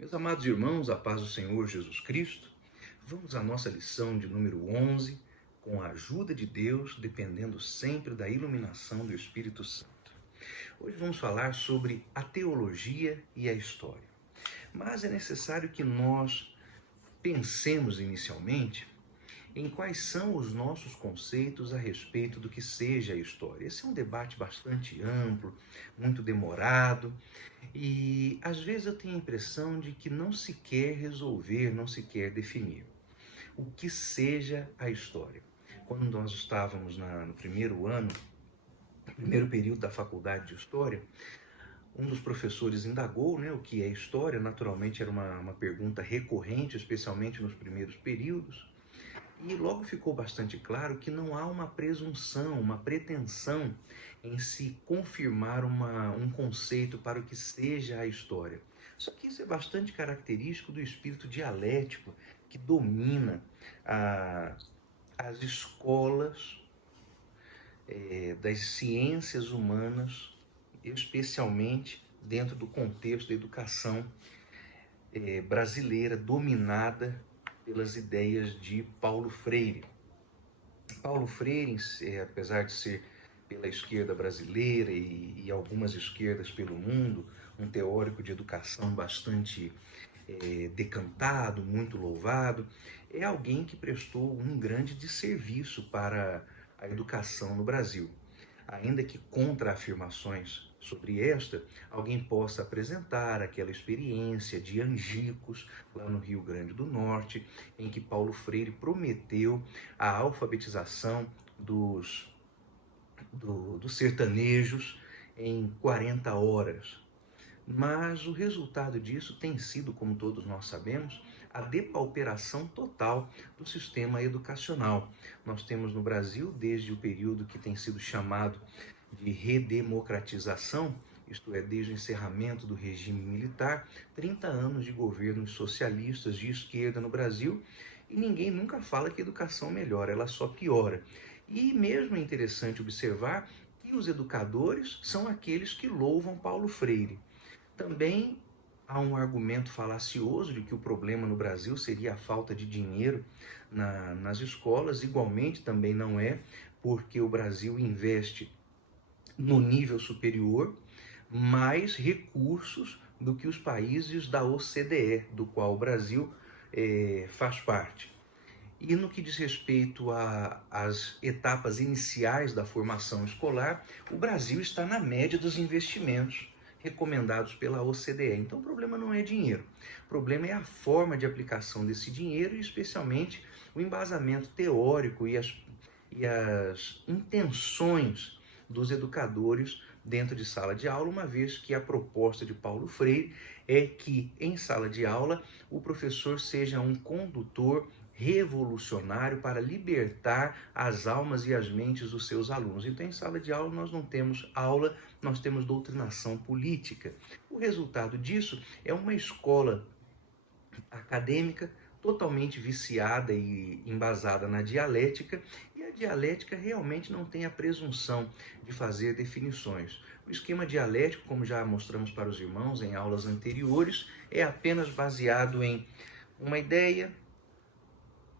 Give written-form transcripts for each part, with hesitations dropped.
Meus amados irmãos, a paz do Senhor Jesus Cristo, vamos à nossa lição de número 11, com a ajuda de Deus, dependendo sempre da iluminação do Espírito Santo. Hoje vamos falar sobre a teologia e a história. Mas é necessário que nós pensemos inicialmente em quais são os nossos conceitos a respeito do que seja a história. Esse é um debate bastante amplo, muito demorado, e às vezes eu tenho a impressão de que não se quer resolver, não se quer definir o que seja a história. Quando nós estávamos no primeiro ano, no primeiro período da faculdade de História, um dos professores indagou, o que é história. Naturalmente era uma pergunta recorrente, especialmente nos primeiros períodos. E logo ficou bastante claro que não há uma presunção, uma pretensão em se confirmar um conceito para o que seja a história. Só que isso é bastante característico do espírito dialético que domina as escolas das ciências humanas, especialmente dentro do contexto da educação brasileira, dominada pelas ideias de Paulo Freire. Paulo Freire, apesar de ser pela esquerda brasileira e algumas esquerdas pelo mundo, um teórico de educação bastante decantado, muito louvado, é alguém que prestou um grande desserviço para a educação no Brasil. Ainda que contra afirmações sobre esta, alguém possa apresentar aquela experiência de Angicos, lá no Rio Grande do Norte, em que Paulo Freire prometeu a alfabetização dos sertanejos em 40 horas. Mas o resultado disso tem sido, como todos nós sabemos, a depauperação total do sistema educacional. Nós temos no Brasil, desde o período que tem sido chamado de redemocratização, isto é, desde o encerramento do regime militar, 30 anos de governos socialistas de esquerda no Brasil, e ninguém nunca fala que a educação melhora, ela só piora. E mesmo é interessante observar que os educadores são aqueles que louvam Paulo Freire. Também há um argumento falacioso de que o problema no Brasil seria a falta de dinheiro nas escolas. Igualmente também não é, porque o Brasil investe no nível superior mais recursos do que os países da OCDE, do qual o Brasil faz parte. E no que diz respeito às etapas iniciais da formação escolar, o Brasil está na média dos investimentos recomendados pela OCDE. Então o problema não é dinheiro, o problema é a forma de aplicação desse dinheiro e especialmente o embasamento teórico e as intenções dos educadores dentro de sala de aula, uma vez que a proposta de Paulo Freire é que em sala de aula o professor seja um condutor revolucionário para libertar as almas e as mentes dos seus alunos. Então, em sala de aula, nós não temos aula, nós temos doutrinação política. O resultado disso é uma escola acadêmica totalmente viciada e embasada na dialética, e a dialética realmente não tem a presunção de fazer definições. O esquema dialético, como já mostramos para os irmãos em aulas anteriores, é apenas baseado em uma ideia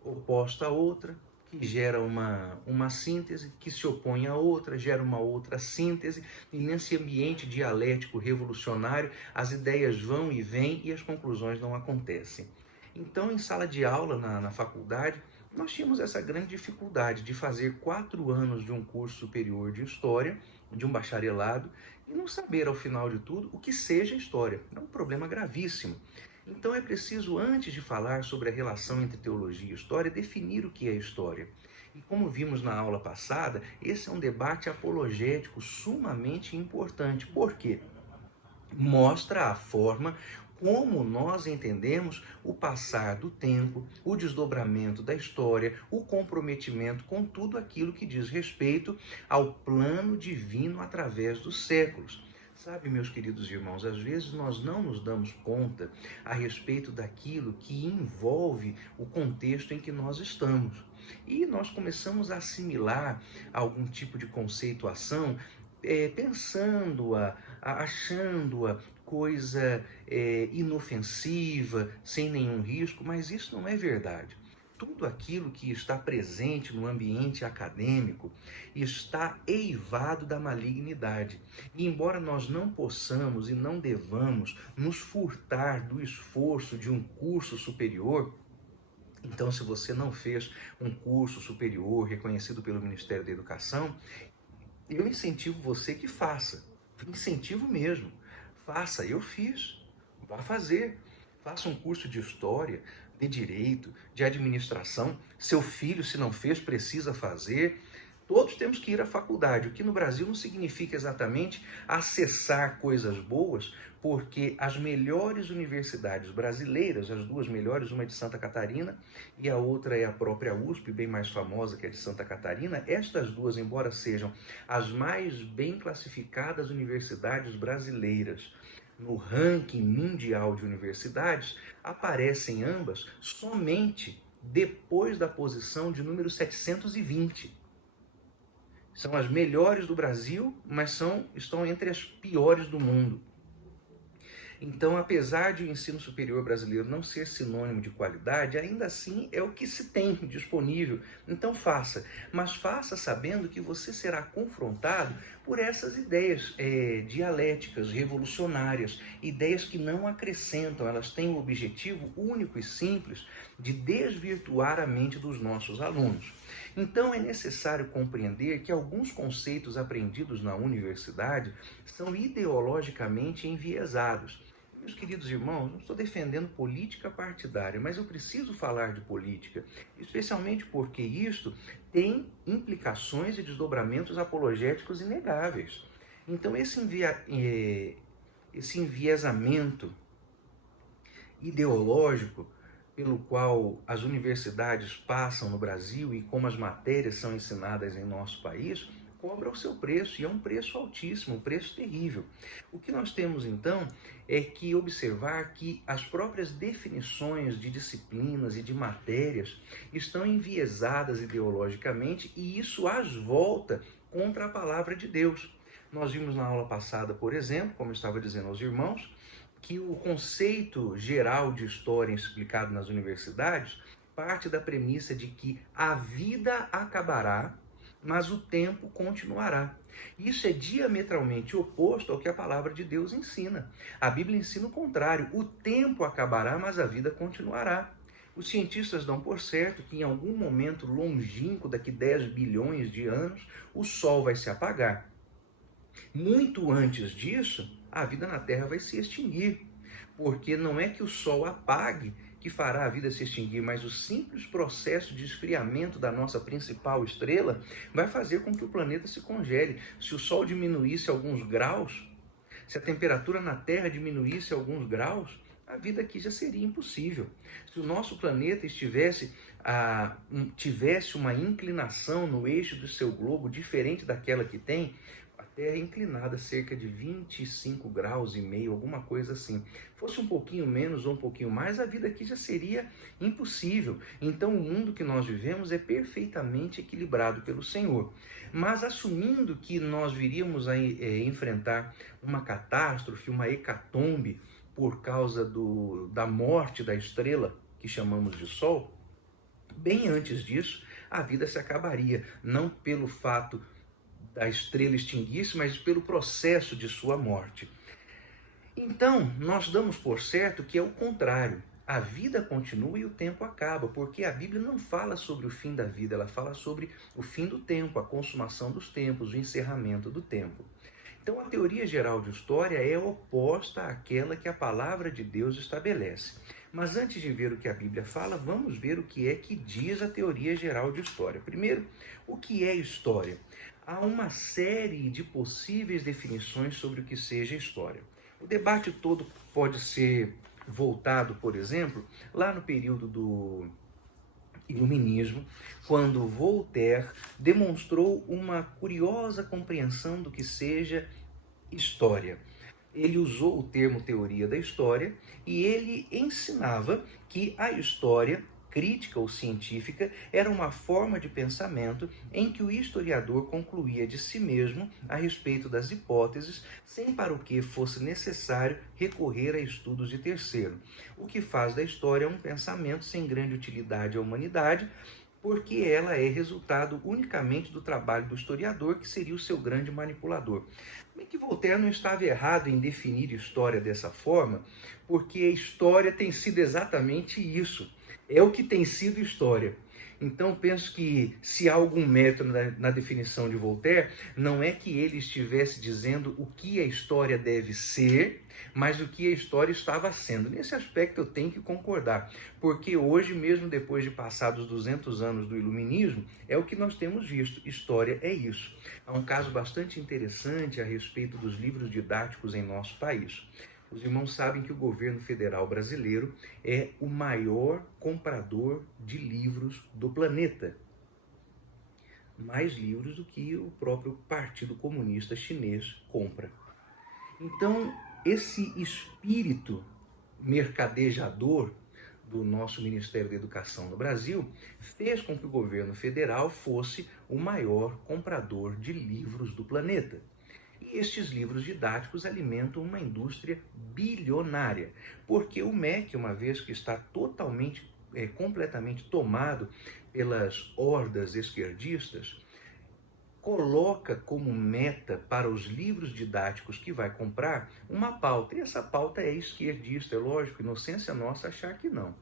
oposta a outra, que gera uma síntese, que se opõe a outra, gera uma outra síntese, e nesse ambiente dialético revolucionário, as ideias vão e vêm e as conclusões não acontecem. Então, em sala de aula, na faculdade, nós tínhamos essa grande dificuldade de fazer 4 anos de um curso superior de História, de um bacharelado, e não saber, ao final de tudo, o que seja História. É um problema gravíssimo. Então é preciso, antes de falar sobre a relação entre teologia e história, definir o que é história. E como vimos na aula passada, esse é um debate apologético sumamente importante. Por quê? Mostra a forma como nós entendemos o passar do tempo, o desdobramento da história, o comprometimento com tudo aquilo que diz respeito ao plano divino através dos séculos. Sabe, meus queridos irmãos, às vezes nós não nos damos conta a respeito daquilo que envolve o contexto em que nós estamos. E nós começamos a assimilar algum tipo de conceituação, pensando-a, achando-a coisa inofensiva, sem nenhum risco, mas isso não é verdade. Tudo aquilo que está presente no ambiente acadêmico está eivado da malignidade. E embora nós não possamos e não devamos nos furtar do esforço de um curso superior, então, se você não fez um curso superior reconhecido pelo Ministério da Educação, eu incentivo você que faça. Incentivo mesmo. Faça, eu fiz. Vá fazer. Faça um curso de história, de direito, de administração. Seu filho, se não fez, precisa fazer. Todos temos que ir à faculdade, o que no Brasil não significa exatamente acessar coisas boas, porque as melhores universidades brasileiras, as duas melhores, uma é de Santa Catarina e a outra é a própria USP, bem mais famosa que é de Santa Catarina, estas duas, embora sejam as mais bem classificadas universidades brasileiras no ranking mundial de universidades, aparecem ambas somente depois da posição de número 720. São as melhores do Brasil, mas estão entre as piores do mundo. Então, apesar de o ensino superior brasileiro não ser sinônimo de qualidade, ainda assim é o que se tem disponível. Então faça, mas faça sabendo que você será confrontado por essas ideias dialéticas, revolucionárias, ideias que não acrescentam, elas têm o objetivo único e simples de desvirtuar a mente dos nossos alunos. Então é necessário compreender que alguns conceitos aprendidos na universidade são ideologicamente enviesados. Meus queridos irmãos, não estou defendendo política partidária, mas eu preciso falar de política, especialmente porque isto tem implicações e desdobramentos apologéticos inegáveis. Então esse enviesamento ideológico pelo qual as universidades passam no Brasil e como as matérias são ensinadas em nosso país, cobra o seu preço, e é um preço altíssimo, um preço terrível. O que nós temos então é que observar que as próprias definições de disciplinas e de matérias estão enviesadas ideologicamente, e isso as volta contra a palavra de Deus. Nós vimos na aula passada, por exemplo, como eu estava dizendo aos irmãos, que o conceito geral de história explicado nas universidades parte da premissa de que a vida acabará, mas o tempo continuará. Isso é diametralmente oposto ao que a palavra de Deus ensina. A Bíblia ensina o contrário: o tempo acabará, mas a vida continuará. Os cientistas dão por certo que em algum momento longínquo, daqui 10 bilhões de anos, o Sol vai se apagar. Muito antes disso, a vida na Terra vai se extinguir, porque não é que o Sol apague que fará a vida se extinguir, mas o simples processo de esfriamento da nossa principal estrela vai fazer com que o planeta se congele. Se o Sol diminuísse alguns graus, se a temperatura na Terra diminuísse alguns graus, a vida aqui já seria impossível. Se o nosso planeta tivesse uma inclinação no eixo do seu globo diferente daquela que tem, a Terra é inclinada cerca de 25 graus e meio, alguma coisa assim. Fosse um pouquinho menos ou um pouquinho mais, a vida aqui já seria impossível. Então o mundo que nós vivemos é perfeitamente equilibrado pelo Senhor. Mas assumindo que nós viríamos a enfrentar uma catástrofe, uma hecatombe, por causa da morte da estrela que chamamos de Sol, bem antes disso, a vida se acabaria, não pelo fato da estrela extinguir-se, mas pelo processo de sua morte. Então, nós damos por certo que é o contrário. A vida continua e o tempo acaba, porque a Bíblia não fala sobre o fim da vida, ela fala sobre o fim do tempo, a consumação dos tempos, o encerramento do tempo. Então, a teoria geral de história é oposta àquela que a palavra de Deus estabelece. Mas antes de ver o que a Bíblia fala, vamos ver o que é que diz a teoria geral de história. Primeiro, o que é história? Há uma série de possíveis definições sobre o que seja história. O debate todo pode ser voltado, por exemplo, lá no período do Iluminismo, quando Voltaire demonstrou uma curiosa compreensão do que seja história. Ele usou o termo teoria da história e ele ensinava que a história crítica ou científica era uma forma de pensamento em que o historiador concluía de si mesmo a respeito das hipóteses, sem para o que fosse necessário recorrer a estudos de terceiro, o que faz da história um pensamento sem grande utilidade à humanidade, porque ela é resultado unicamente do trabalho do historiador, que seria o seu grande manipulador. Bem que Voltaire não estava errado em definir história dessa forma, porque a história tem sido exatamente isso. É o que tem sido história. Então, penso que se há algum mérito na definição de Voltaire, não é que ele estivesse dizendo o que a história deve ser, mas o que a história estava sendo. Nesse aspecto eu tenho que concordar, porque hoje, mesmo depois de passados 200 anos do Iluminismo, é o que nós temos visto. História é isso. Há um caso bastante interessante a respeito dos livros didáticos em nosso país. Os irmãos sabem que o governo federal brasileiro é o maior comprador de livros do planeta. Mais livros do que o próprio Partido Comunista Chinês compra. Então, esse espírito mercadejador do nosso Ministério da Educação no Brasil fez com que o governo federal fosse o maior comprador de livros do planeta. E estes livros didáticos alimentam uma indústria bilionária, porque o MEC, uma vez que está completamente tomado pelas hordas esquerdistas, coloca como meta para os livros didáticos que vai comprar uma pauta, e essa pauta é esquerdista, é lógico, inocência nossa achar que não.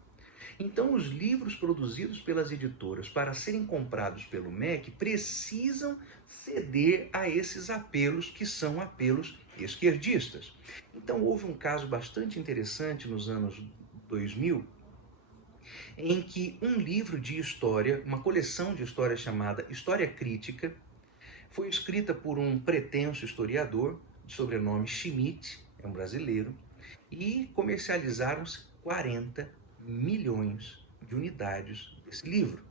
Então, os livros produzidos pelas editoras para serem comprados pelo MEC precisam ceder a esses apelos, que são apelos esquerdistas. Então, houve um caso bastante interessante nos anos 2000, em que um livro de história, uma coleção de história chamada História Crítica, foi escrita por um pretenso historiador, de sobrenome Schmidt, é um brasileiro, e comercializaram-se 40 milhões de unidades desse livro.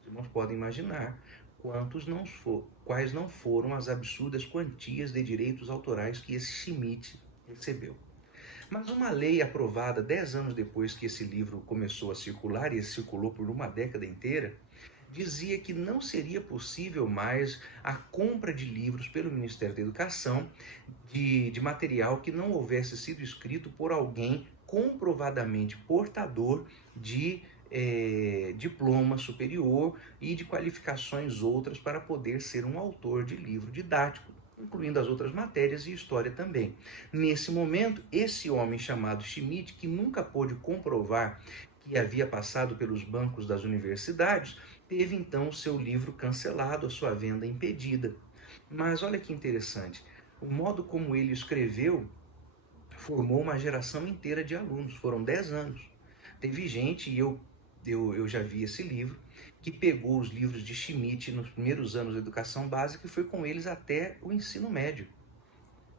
Os irmãos podem imaginar quais não foram as absurdas quantias de direitos autorais que esse Schmidt recebeu. Mas uma lei aprovada 10 anos depois que esse livro começou a circular, e circulou por uma década inteira, dizia que não seria possível mais a compra de livros pelo Ministério da Educação de material que não houvesse sido escrito por alguém comprovadamente portador de diploma superior e de qualificações outras para poder ser um autor de livro didático, incluindo as outras matérias e história também. Nesse momento, esse homem chamado Schmidt, que nunca pôde comprovar que havia passado pelos bancos das universidades, teve então o seu livro cancelado, a sua venda impedida. Mas olha que interessante, o modo como ele escreveu formou uma geração inteira de alunos, foram 10 anos. Teve gente, e eu já vi esse livro, que pegou os livros de Schmidt nos primeiros anos da educação básica e foi com eles até o ensino médio,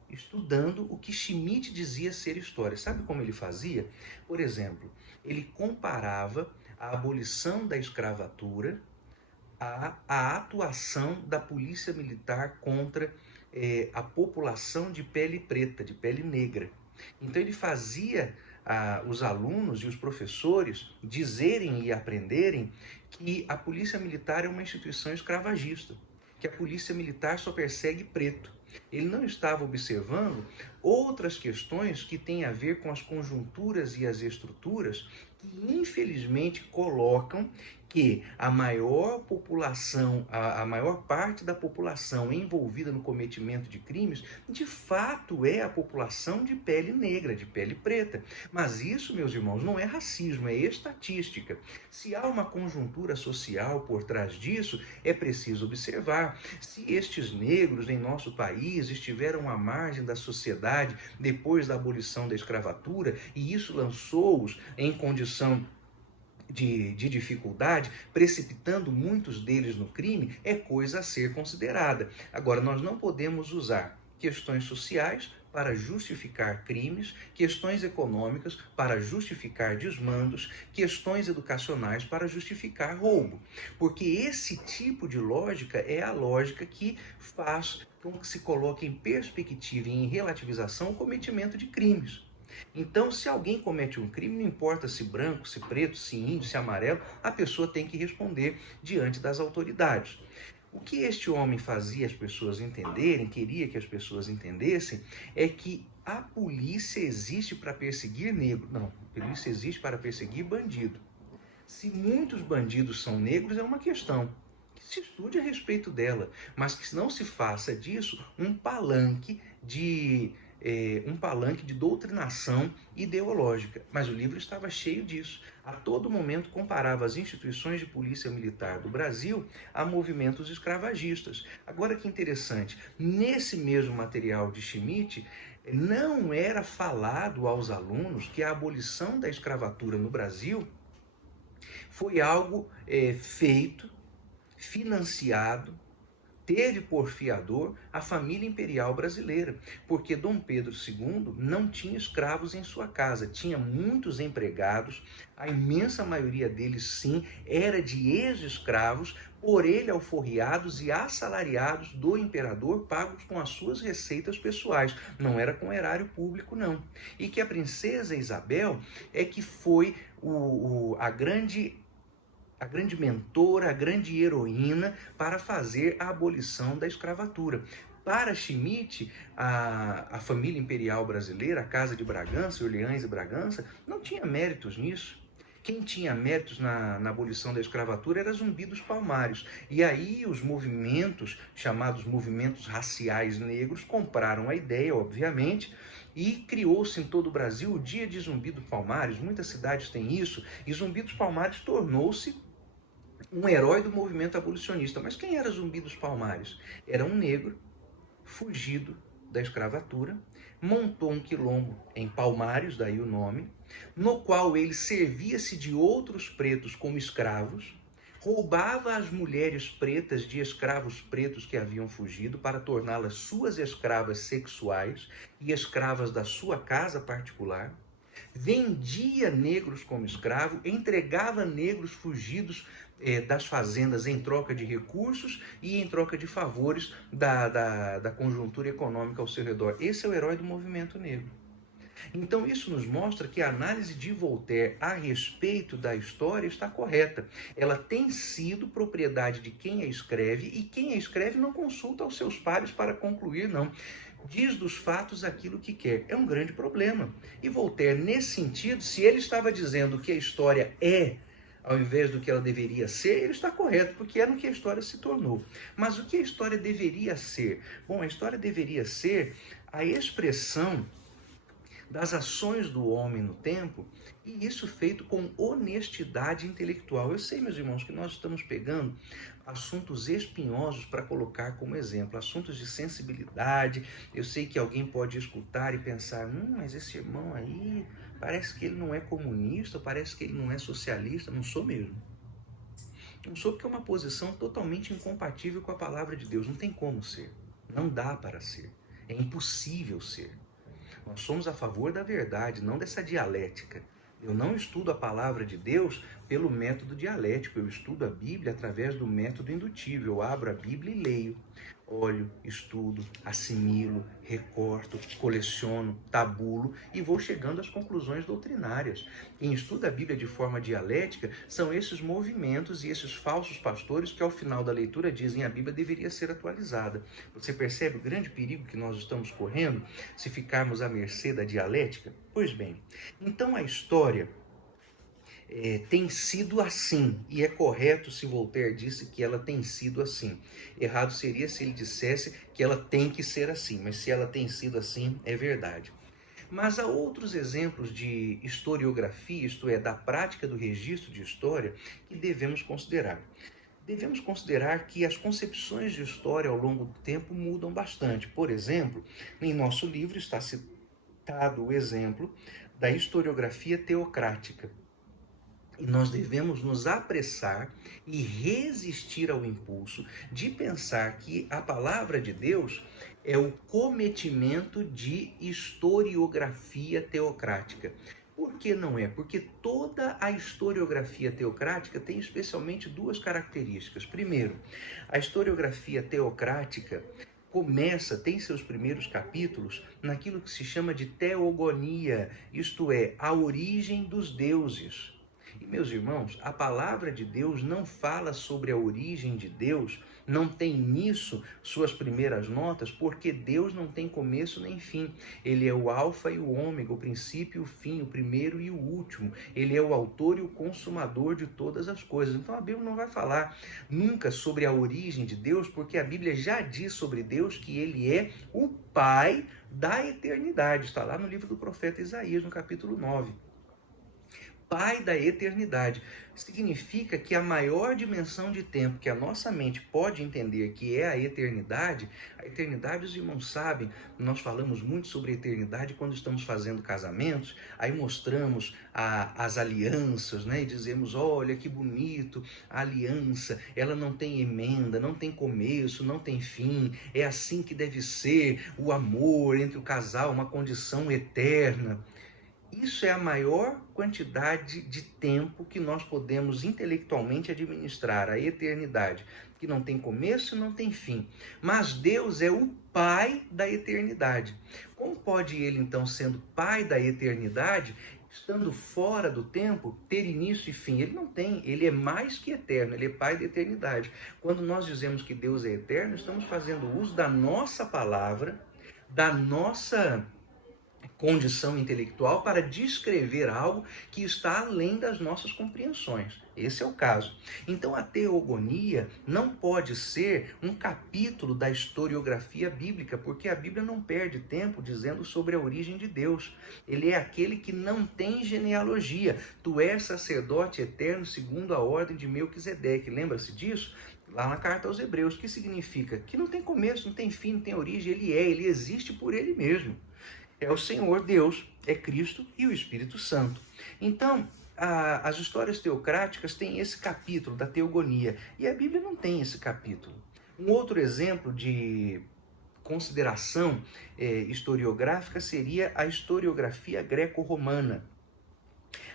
estudando o que Schmidt dizia ser história. Sabe como ele fazia? Por exemplo, ele comparava a abolição da escravatura à atuação da polícia militar contra a população de pele preta, de pele negra. Então ele fazia os alunos e os professores dizerem e aprenderem que a polícia militar é uma instituição escravagista, que a polícia militar só persegue preto. Ele não estava observando outras questões que têm a ver com as conjunturas e as estruturas que infelizmente colocam que a maior população, a maior parte da população envolvida no cometimento de crimes, de fato é a população de pele negra, de pele preta. Mas isso, meus irmãos, não é racismo, é estatística. Se há uma conjuntura social por trás disso, é preciso observar. Se estes negros em nosso país estiveram à margem da sociedade depois da abolição da escravatura, e isso lançou-os em condição de dificuldade, precipitando muitos deles no crime, é coisa a ser considerada. Agora, nós não podemos usar questões sociais para justificar crimes, questões econômicas para justificar desmandos, questões educacionais para justificar roubo. Porque esse tipo de lógica é a lógica que faz com que se coloque em perspectiva e em relativização o cometimento de crimes. Então, se alguém comete um crime, não importa se branco, se preto, se índio, se amarelo, a pessoa tem que responder diante das autoridades. O que este homem fazia as pessoas entenderem, queria que as pessoas entendessem, é que a polícia existe para perseguir negro. Não, a polícia existe para perseguir bandido. Se muitos bandidos são negros, é uma questão. Que se estude a respeito dela, mas que não se faça disso um palanque de doutrinação ideológica. Mas o livro estava cheio disso. A todo momento comparava as instituições de polícia militar do Brasil a movimentos escravagistas. Agora que interessante, nesse mesmo material de Schmitt, não era falado aos alunos que a abolição da escravatura no Brasil foi algo feito, financiado, teve por fiador a família imperial brasileira, porque Dom Pedro II não tinha escravos em sua casa, tinha muitos empregados, a imensa maioria deles sim era de ex-escravos, por ele alforriados e assalariados do imperador, pagos com as suas receitas pessoais, não era com erário público não. E que a princesa Isabel é que foi a grande mentora, a grande heroína para fazer a abolição da escravatura. Para Schmitt, a família imperial brasileira, a Casa de Bragança, Orleans e Bragança, não tinha méritos nisso. Quem tinha méritos na abolição da escravatura era Zumbi dos Palmares. E aí os movimentos, chamados movimentos raciais negros, compraram a ideia, obviamente, e criou-se em todo o Brasil o Dia de Zumbi dos Palmares. Muitas cidades têm isso, e Zumbi dos Palmares tornou-se um herói do movimento abolicionista. Mas quem era Zumbi dos Palmares? Era um negro fugido da escravatura, montou um quilombo em Palmares, daí o nome, no qual ele servia-se de outros pretos como escravos, roubava as mulheres pretas de escravos pretos que haviam fugido para torná-las suas escravas sexuais e escravas da sua casa particular, vendia negros como escravo, entregava negros fugidos das fazendas em troca de recursos e em troca de favores da conjuntura econômica ao seu redor. Esse é o herói do movimento negro. Então isso nos mostra que a análise de Voltaire a respeito da história está correta. Ela tem sido propriedade de quem a escreve, e quem a escreve não consulta aos seus pares para concluir, não. Diz dos fatos aquilo que quer. É um grande problema. E Voltaire, nesse sentido, se ele estava dizendo que a história é, ao invés do que ela deveria ser, ele está correto, porque é no que a história se tornou. Mas o que a história deveria ser? Bom, a história deveria ser a expressão das ações do homem no tempo, e isso feito com honestidade intelectual. Eu sei, meus irmãos, que nós estamos pegando assuntos espinhosos para colocar como exemplo, assuntos de sensibilidade. Eu sei que alguém pode escutar e pensar, mas esse irmão aí, parece que ele não é comunista, parece que ele não é socialista. Não sou mesmo. Não sou, porque é uma posição totalmente incompatível com a palavra de Deus. Não tem como ser. Não dá para ser. É impossível ser. Nós somos a favor da verdade, não dessa dialética. Eu não estudo a palavra de Deus pelo método dialético, eu estudo a Bíblia através do método indutivo. Eu abro a Bíblia e leio. Olho, estudo, assimilo, recorto, coleciono, tabulo e vou chegando às conclusões doutrinárias. Quem estuda a Bíblia de forma dialética são esses movimentos e esses falsos pastores que ao final da leitura dizem a Bíblia deveria ser atualizada. Você percebe o grande perigo que nós estamos correndo se ficarmos à mercê da dialética? Pois bem, então a história tem sido assim, e é correto se Voltaire disse que ela tem sido assim. Errado seria se ele dissesse que ela tem que ser assim, mas se ela tem sido assim, é verdade. Mas há outros exemplos de historiografia, isto é, da prática do registro de história, que devemos considerar. Devemos considerar que as concepções de história ao longo do tempo mudam bastante. Por exemplo, em nosso livro está citado o exemplo da historiografia teocrática. E nós devemos nos apressar e resistir ao impulso de pensar que a palavra de Deus é o cometimento de historiografia teocrática. Por que não é? Porque toda a historiografia teocrática tem especialmente duas características. Primeiro, a historiografia teocrática tem seus primeiros capítulos naquilo que se chama de teogonia, isto é, a origem dos deuses. E, meus irmãos, a palavra de Deus não fala sobre a origem de Deus, não tem nisso suas primeiras notas, porque Deus não tem começo nem fim. Ele é o alfa e o ômega, o princípio e o fim, o primeiro e o último. Ele é o autor e o consumador de todas as coisas. Então a Bíblia não vai falar nunca sobre a origem de Deus, porque a Bíblia já diz sobre Deus que ele é o Pai da eternidade. Está lá no livro do profeta Isaías, no capítulo 9. Pai da eternidade. Significa que a maior dimensão de tempo que a nossa mente pode entender, que é a eternidade, os irmãos sabem, nós falamos muito sobre a eternidade quando estamos fazendo casamentos, aí mostramos as alianças, né? E dizemos, olha que bonito, a aliança, ela não tem emenda, não tem começo, não tem fim, é assim que deve ser o amor entre o casal, uma condição eterna. Isso é a maior quantidade de tempo que nós podemos intelectualmente administrar, a eternidade, que não tem começo e não tem fim. Mas Deus é o Pai da eternidade. Como pode ele, então, sendo Pai da eternidade, estando fora do tempo, ter início e fim? Ele não tem, ele é mais que eterno, ele é Pai da eternidade. Quando nós dizemos que Deus é eterno, estamos fazendo uso da nossa palavra, da nossa condição intelectual para descrever algo que está além das nossas compreensões. Esse é o caso. Então a teogonia não pode ser um capítulo da historiografia bíblica, porque a Bíblia não perde tempo dizendo sobre a origem de Deus. Ele é aquele que não tem genealogia. Tu és sacerdote eterno segundo a ordem de Melquisedeque. Lembra-se disso? Lá na carta aos Hebreus, que significa que não tem começo, não tem fim, não tem origem, ele existe por ele mesmo. É o Senhor Deus, é Cristo e o Espírito Santo. Então, as histórias teocráticas têm esse capítulo da teogonia, e a Bíblia não tem esse capítulo. Um outro exemplo de consideração historiográfica seria a historiografia greco-romana.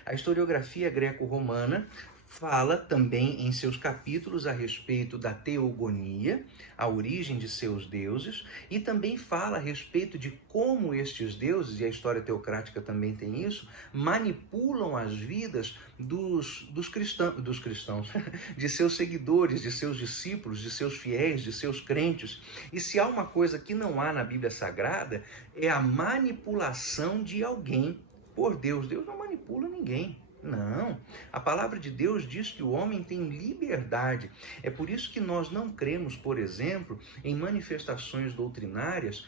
A historiografia greco-romana fala também em seus capítulos a respeito da teogonia, a origem de seus deuses, e também fala a respeito de como estes deuses, e a história teocrática também tem isso, manipulam as vidas dos cristãos, de seus seguidores, de seus discípulos, de seus fiéis, de seus crentes. E se há uma coisa que não há na Bíblia Sagrada, é a manipulação de alguém por Deus. Deus não manipula ninguém. Não, a palavra de Deus diz que o homem tem liberdade. É por isso que nós não cremos, por exemplo, em manifestações doutrinárias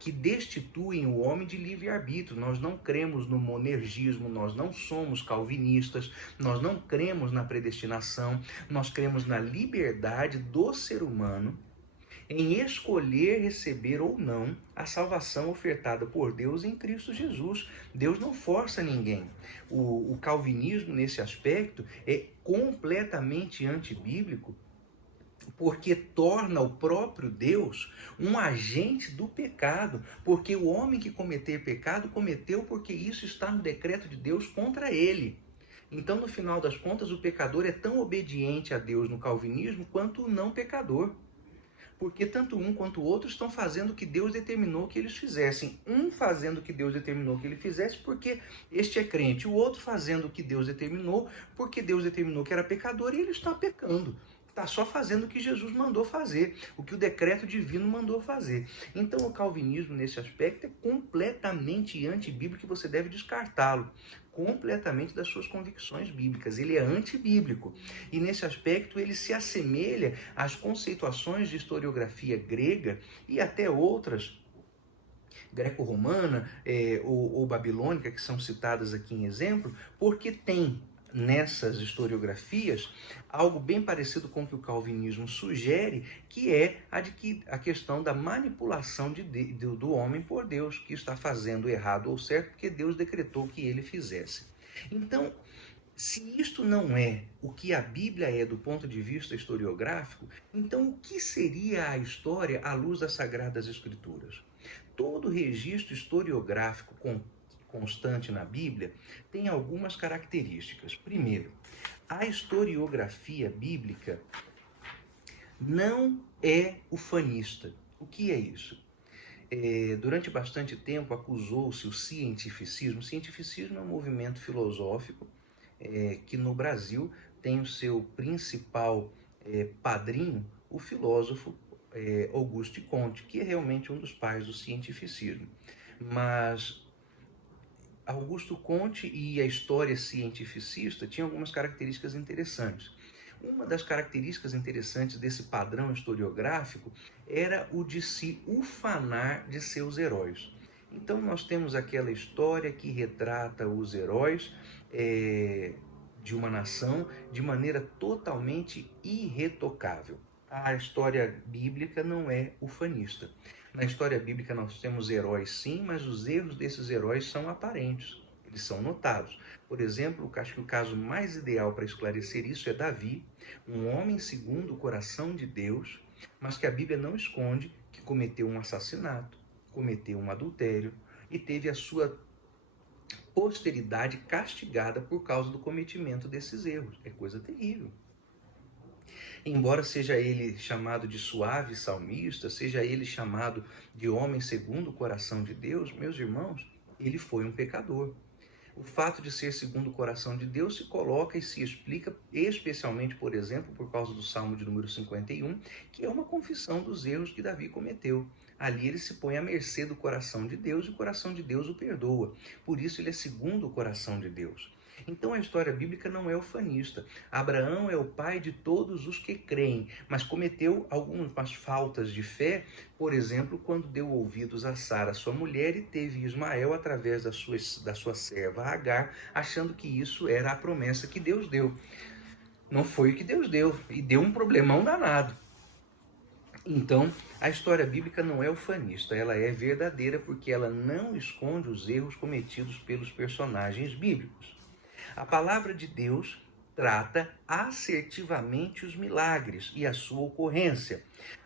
que destituem o homem de livre-arbítrio. Nós não cremos no monergismo, nós não somos calvinistas, nós não cremos na predestinação, nós cremos na liberdade do ser humano em escolher receber ou não a salvação ofertada por Deus em Cristo Jesus. Deus não força ninguém. O calvinismo, nesse aspecto, é completamente antibíblico, porque torna o próprio Deus um agente do pecado, porque o homem que cometer pecado, cometeu porque isso está no decreto de Deus contra ele. Então, no final das contas, o pecador é tão obediente a Deus no calvinismo quanto o não pecador. Porque tanto um quanto o outro estão fazendo o que Deus determinou que eles fizessem. Um fazendo o que Deus determinou que ele fizesse porque este é crente. O outro fazendo o que Deus determinou porque Deus determinou que era pecador e ele está pecando. Está só fazendo o que Jesus mandou fazer, o que o decreto divino mandou fazer. Então o calvinismo nesse aspecto é completamente antibíblico e você deve descartá-lo completamente das suas convicções bíblicas. Ele é antibíblico e nesse aspecto ele se assemelha às conceituações de historiografia grega e até outras greco-romana ou babilônica, que são citadas aqui em exemplo, porque tem nessas historiografias algo bem parecido com o que o calvinismo sugere, que é a questão da manipulação do homem por Deus, que está fazendo errado ou certo, porque Deus decretou que ele fizesse. Então, se isto não é o que a Bíblia é do ponto de vista historiográfico, então o que seria a história à luz das Sagradas Escrituras? Todo registro historiográfico constante na Bíblia tem algumas características. Primeiro, a historiografia bíblica não é ufanista. O que é isso? Durante bastante tempo acusou-se o cientificismo. O cientificismo é um movimento filosófico que no Brasil tem o seu principal padrinho, o filósofo Auguste Comte, que é realmente um dos pais do cientificismo. Mas Augusto Comte e a história cientificista tinham algumas características interessantes. Uma das características interessantes desse padrão historiográfico era o de se ufanar de seus heróis. Então nós temos aquela história que retrata os heróis de uma nação de maneira totalmente irretocável. A história bíblica não é ufanista. Na história bíblica nós temos heróis sim, mas os erros desses heróis são aparentes, eles são notados. Por exemplo, acho que o caso mais ideal para esclarecer isso é Davi, um homem segundo o coração de Deus, mas que a Bíblia não esconde que cometeu um assassinato, cometeu um adultério e teve a sua posteridade castigada por causa do cometimento desses erros. É coisa terrível. Embora seja ele chamado de suave salmista, seja ele chamado de homem segundo o coração de Deus, meus irmãos, ele foi um pecador. O fato de ser segundo o coração de Deus se coloca e se explica especialmente, por exemplo, por causa do Salmo de número 51, que é uma confissão dos erros que Davi cometeu. Ali ele se põe à mercê do coração de Deus e o coração de Deus o perdoa. Por isso ele é segundo o coração de Deus. Então a história bíblica não é ufanista. Abraão é o pai de todos os que creem, mas cometeu algumas faltas de fé, por exemplo, quando deu ouvidos a Sara, sua mulher, e teve Ismael através da sua serva Agar, achando que isso era a promessa que Deus deu. Não foi o que Deus deu, e deu um problemão danado. Então, a história bíblica não é ufanista, ela é verdadeira porque ela não esconde os erros cometidos pelos personagens bíblicos. A palavra de Deus trata assertivamente os milagres e a sua ocorrência.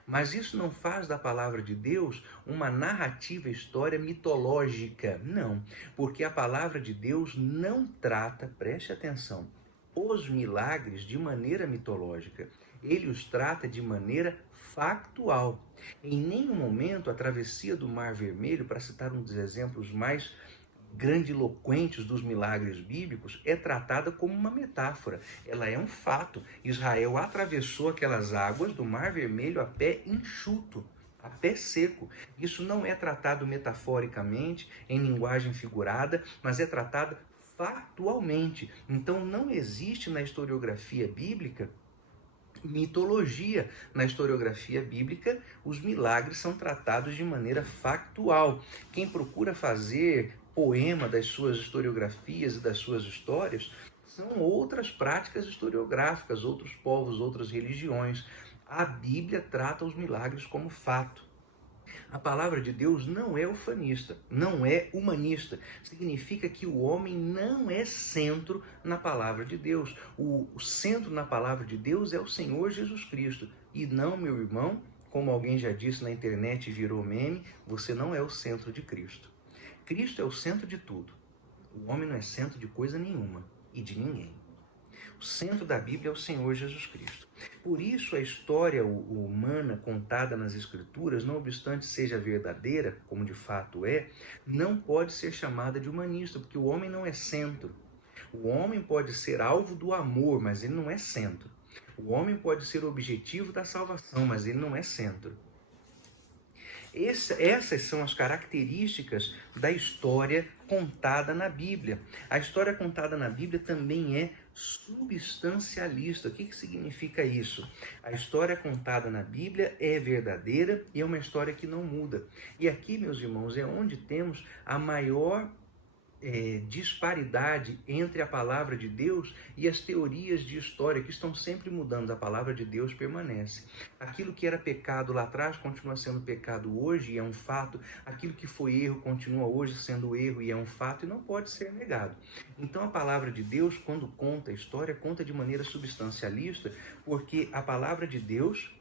Mas isso não faz da palavra de Deus uma narrativa história mitológica. Não, porque a palavra de Deus não trata, preste atenção, os milagres de maneira mitológica. Ele os trata de maneira factual. Em nenhum momento a travessia do Mar Vermelho, para citar um dos exemplos mais grandiloquentes dos milagres bíblicos, é tratada como uma metáfora. Ela é um fato. Israel atravessou aquelas águas do Mar Vermelho a pé enxuto, a pé seco. Isso não é tratado metaforicamente, em linguagem figurada, mas é tratado factualmente. Então não existe na historiografia bíblica mitologia. Na historiografia bíblica, os milagres são tratados de maneira factual. Quem procura fazer poema das suas historiografias e das suas histórias são outras práticas historiográficas, outros povos, outras religiões. A Bíblia trata os milagres como fato. A palavra de Deus não é ufanista, não é humanista. Significa que o homem não é centro na palavra de Deus. O centro na palavra de Deus é o Senhor Jesus Cristo. E não, meu irmão, como alguém já disse na internet e virou meme, você não é o centro de Cristo. Cristo é o centro de tudo. O homem não é centro de coisa nenhuma e de ninguém. O centro da Bíblia é o Senhor Jesus Cristo. Por isso a história humana contada nas Escrituras, não obstante seja verdadeira, como de fato é, não pode ser chamada de humanista, porque o homem não é centro. O homem pode ser alvo do amor, mas ele não é centro. O homem pode ser objetivo da salvação, mas ele não é centro. Essas são as características da história contada na Bíblia. A história contada na Bíblia também é substancialista. O que significa isso? A história contada na Bíblia é verdadeira e é uma história que não muda. E aqui, meus irmãos, é onde temos a maior disparidade entre a palavra de Deus e as teorias de história, que estão sempre mudando. A palavra de Deus permanece. Aquilo que era pecado lá atrás continua sendo pecado hoje e é um fato. Aquilo que foi erro continua hoje sendo erro e é um fato e não pode ser negado. Então a palavra de Deus, quando conta a história, conta de maneira substancialista, porque a palavra de Deus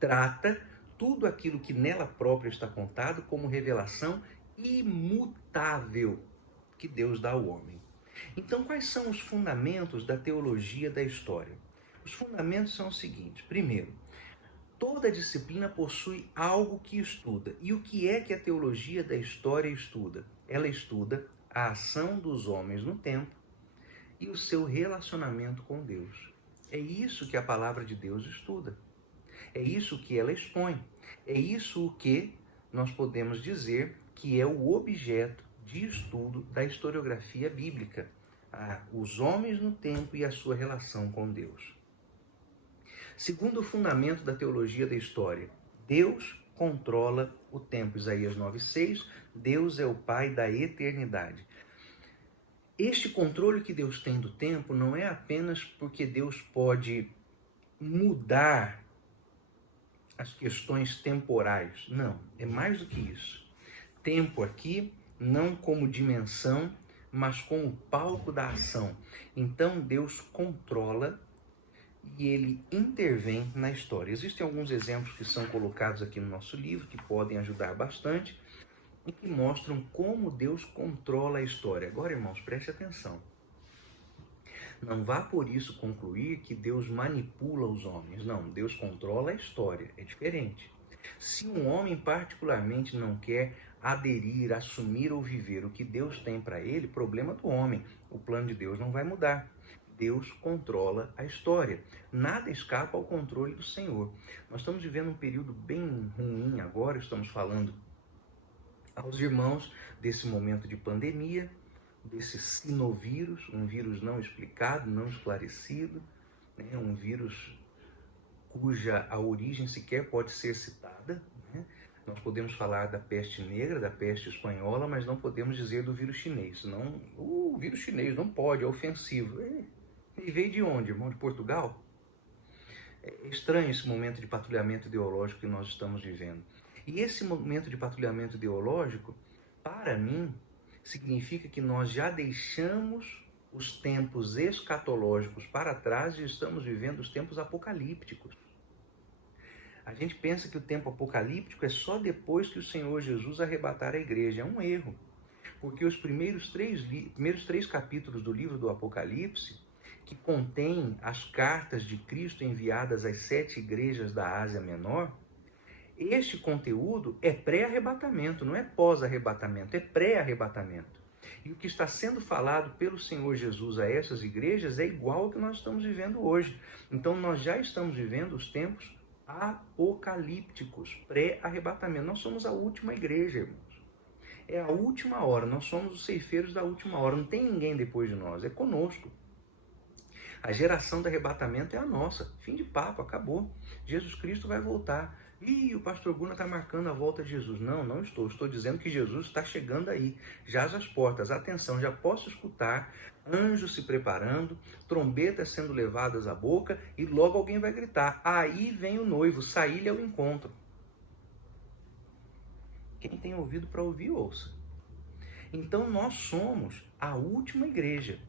trata tudo aquilo que nela própria está contado como revelação imutável que Deus dá ao homem. Então, quais são os fundamentos da teologia da história? Os fundamentos são os seguintes. Primeiro, Toda disciplina possui algo que estuda. E o que é que a teologia da história estuda? Ela estuda a ação dos homens no tempo e o seu relacionamento com Deus. É isso que a palavra de Deus estuda. É isso que ela expõe. É isso o que nós podemos dizer que é o objeto de estudo da historiografia bíblica. Os homens no tempo e a sua relação com Deus. Segundo o fundamento da teologia da história, Deus controla o tempo. Isaías 9,6, Deus é o Pai da eternidade. Este controle que Deus tem do tempo não é apenas porque Deus pode mudar as questões temporais. Não, é mais do que isso. Tempo aqui, não como dimensão, mas como palco da ação. Então Deus controla e ele intervém na história. Existem alguns exemplos que são colocados aqui no nosso livro, que podem ajudar bastante e que mostram como Deus controla a história. Agora, irmãos, preste atenção. Não vá por isso concluir que Deus manipula os homens. Não, Deus controla a história. É diferente. Se um homem particularmente não quer aderir, assumir ou viver o que Deus tem para ele, problema do homem. O plano de Deus não vai mudar. Deus controla a história. Nada escapa ao controle do Senhor. Nós estamos vivendo um período bem ruim agora, estamos falando aos irmãos desse momento de pandemia, desse sinovírus, um vírus não explicado, não esclarecido, né? Um vírus cuja a origem sequer pode ser citada, né? Nós podemos falar da peste negra, da peste espanhola, mas não podemos dizer do vírus chinês. Não, o vírus chinês não pode, é ofensivo. E veio de onde, irmão? De Portugal? É estranho esse momento de patrulhamento ideológico que nós estamos vivendo. E esse momento de patrulhamento ideológico, para mim, significa que nós já deixamos os tempos escatológicos para trás e estamos vivendo os tempos apocalípticos. A gente pensa que o tempo apocalíptico é só depois que o Senhor Jesus arrebatar a igreja. É um erro, porque os primeiros três capítulos do livro do Apocalipse, que contém as cartas de Cristo enviadas às 7 igrejas da Ásia Menor, este conteúdo é pré-arrebatamento, não é pós-arrebatamento, é pré-arrebatamento. E o que está sendo falado pelo Senhor Jesus a essas igrejas é igual ao que nós estamos vivendo hoje. Então nós já estamos vivendo os tempos apocalípticos, pré-arrebatamento. Nós somos a última igreja, irmãos. É a última hora, nós somos os ceifeiros da última hora, não tem ninguém depois de nós, é conosco. A geração do arrebatamento é a nossa. Fim de papo, acabou. Jesus Cristo vai voltar. Ih, o pastor Guna está marcando a volta de Jesus. Não, não estou. Estou dizendo que Jesus está chegando aí. Jaz as portas. Atenção, já posso escutar anjos se preparando, trombetas sendo levadas à boca e logo alguém vai gritar. Aí vem o noivo, saí-lhe ao encontro. Quem tem ouvido para ouvir, ouça. Então nós somos a última igreja.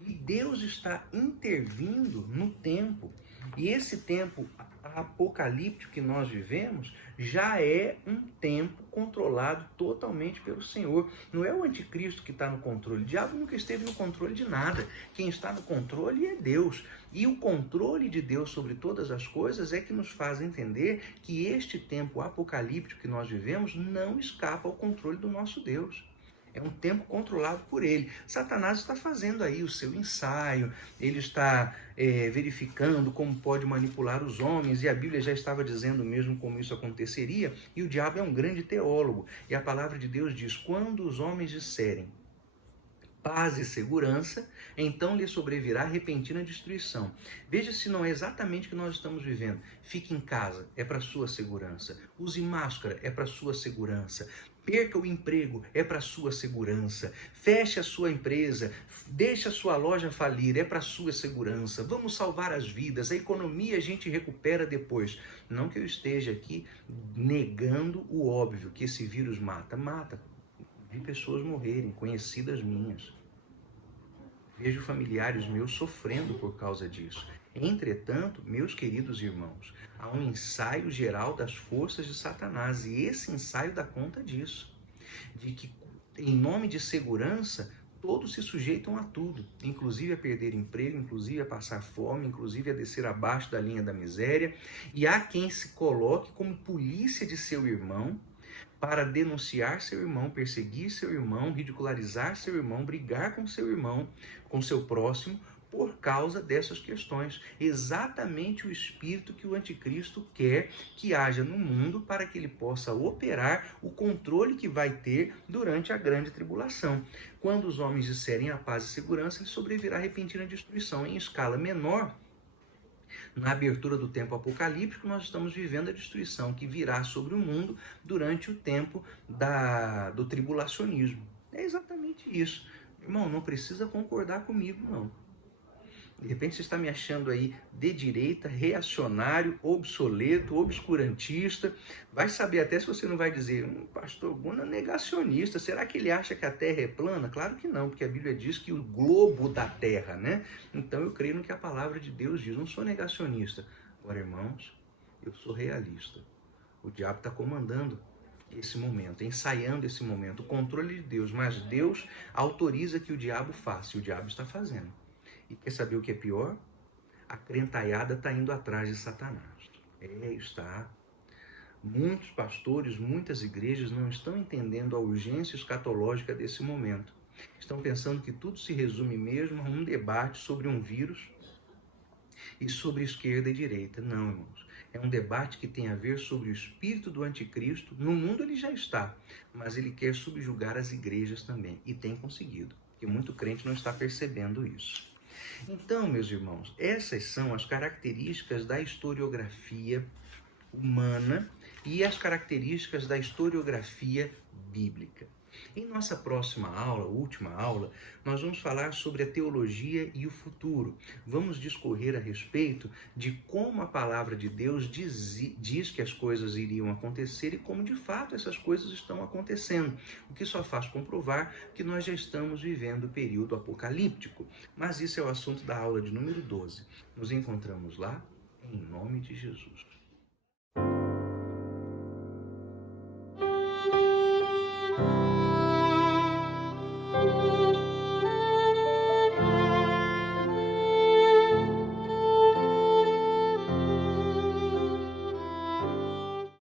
E Deus está intervindo no tempo. E esse tempo apocalíptico que nós vivemos já é um tempo controlado totalmente pelo Senhor. Não é o anticristo que está no controle. O diabo nunca esteve no controle de nada. Quem está no controle é Deus. E o controle de Deus sobre todas as coisas é que nos faz entender que este tempo apocalíptico que nós vivemos não escapa ao controle do nosso Deus. É um tempo controlado por ele. Satanás está fazendo aí o seu ensaio, ele está verificando como pode manipular os homens, e a Bíblia já estava dizendo mesmo como isso aconteceria, e o diabo é um grande teólogo. E a palavra de Deus diz, quando os homens disserem paz e segurança, então lhe sobrevirá repentina destruição. Veja se não é exatamente o que nós estamos vivendo. Fique em casa, é para sua segurança. Use máscara, é para sua segurança. Perca o emprego, é para sua segurança. Feche a sua empresa, deixe a sua loja falir, é para sua segurança. Vamos salvar as vidas, a economia a gente recupera depois. Não que eu esteja aqui negando o óbvio, que esse vírus mata. Mata. Vi pessoas morrerem, conhecidas minhas. Vejo familiares meus sofrendo por causa disso. Entretanto, meus queridos irmãos, há um ensaio geral das forças de Satanás, e esse ensaio dá conta disso, de que em nome de segurança, Todos se sujeitam a tudo, inclusive a perder emprego, inclusive a passar fome, inclusive a descer abaixo da linha da miséria. E há quem se coloque como polícia de seu irmão para denunciar seu irmão, perseguir seu irmão, ridicularizar seu irmão, brigar com seu irmão, com seu próximo, por causa dessas questões. Exatamente o espírito que o anticristo quer que haja no mundo para que ele possa operar o controle que vai ter durante a grande tribulação. Quando os homens disserem a paz e segurança, lhe sobrevirá repentina destruição. Em escala menor, na abertura do tempo apocalíptico, nós estamos vivendo a destruição que virá sobre o mundo durante o tempo do tribulacionismo. É exatamente isso. Irmão, não precisa concordar comigo, não. De repente você está me achando aí de direita, reacionário, obsoleto, obscurantista. Vai saber até se você não vai dizer, pastor Guna é negacionista. Será que ele acha que a Terra é plana? Claro que não, porque a Bíblia diz que o globo da Terra, né? Então eu creio no que a palavra de Deus diz. Não sou negacionista. Agora, irmãos, eu sou realista. O diabo está comandando esse momento, ensaiando esse momento, o controle de Deus. Mas Deus autoriza que o diabo faça, e o diabo está fazendo. E quer saber o que é pior? A crentaiada está indo atrás de Satanás. Está. Muitos pastores, muitas igrejas não estão entendendo a urgência escatológica desse momento. Estão pensando que tudo se resume mesmo a um debate sobre um vírus e sobre esquerda e direita. Não, irmãos. É um debate que tem a ver sobre o espírito do anticristo. No mundo ele já está, mas ele quer subjugar as igrejas também. E tem conseguido, porque muito crente não está percebendo isso. Então, meus irmãos, essas são as características da historiografia humana e as características da historiografia bíblica. Em nossa próxima aula, última aula, nós vamos falar sobre a teologia e o futuro. Vamos discorrer a respeito de como a palavra de Deus diz que as coisas iriam acontecer e como de fato essas coisas estão acontecendo, o que só faz comprovar que nós já estamos vivendo o período apocalíptico. Mas isso é o assunto da aula de número 12. Nos encontramos lá, em nome de Jesus.